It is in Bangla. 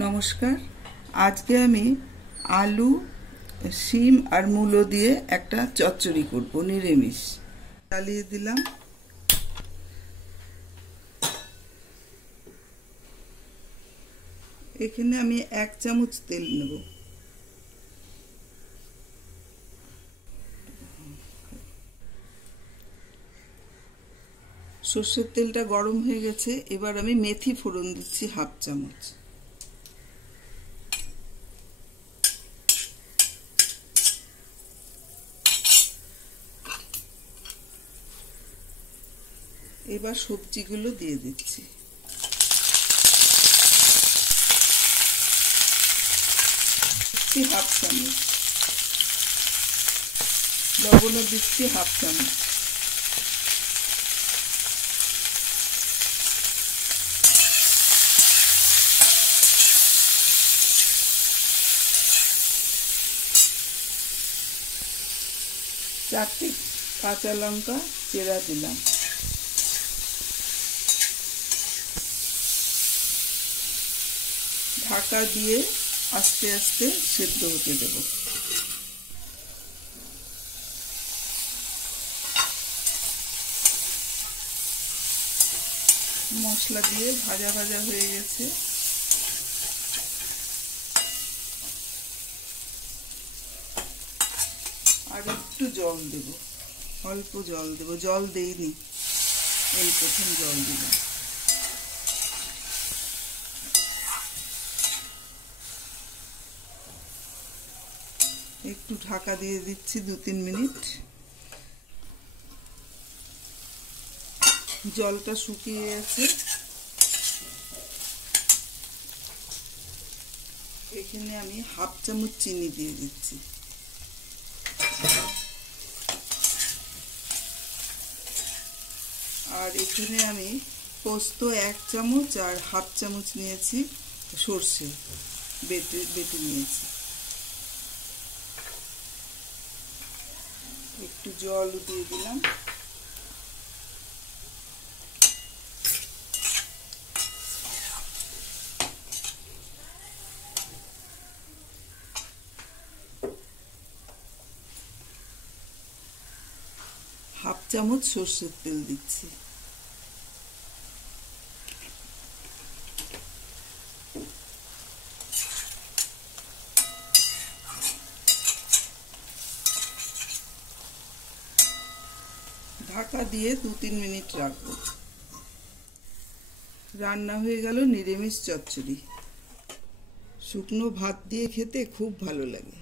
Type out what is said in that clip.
নমস্কার। আজকে আমি আলু, শিম আর মূলো দিয়ে একটা চচ্চড়ি করব, নিরামিষ। চালিয়ে দিলাম। এখানে আমি 1 চামচ তেল নেব। সর্ষের তেলটা গরম হয়ে গেছে, এবার আমি মেথি ফোড়ন দিচ্ছি 1/2 চামচ। এবার সবজিগুলো দিয়ে দিচ্ছি। হাফ চামচ লবণ দিচ্ছি, 1/2 চামচ। চারটে কাঁচা লঙ্কা চেরা দিলাম। ঢাকা দিয়ে আস্তে আস্তে সেদ্ধ হতে দেব। মশলা দিয়ে ভাজা ভাজা হয়ে গেছে। আর একটু জল দেব, অল্প জল দেব, জল দেইনি, এই প্রথম জল দিলাম। একটু ঢাকা দিয়ে দিচ্ছি 2-3 মিনিট। জলটা শুকিয়ে গেছে। এখানে আমি 1/2 চামচ চিনি দিয়ে দিচ্ছি। আর এখানে আমি পোস্ত 1 চামচ আর 1/2 চামচ নিয়েছি, সর্ষে বেটে নিয়েছি। একটু জল দিয়ে দিলাম। হাফ চামচ সর্ষের তেল দিচ্ছি। ঢাকা দিয়ে 2-3 মিনিট রাখবো। রান্না হয়ে গেল নিরামিষ চচ্চড়ি। শুকনো ভাত দিয়ে খেতে খুব ভালো লাগে।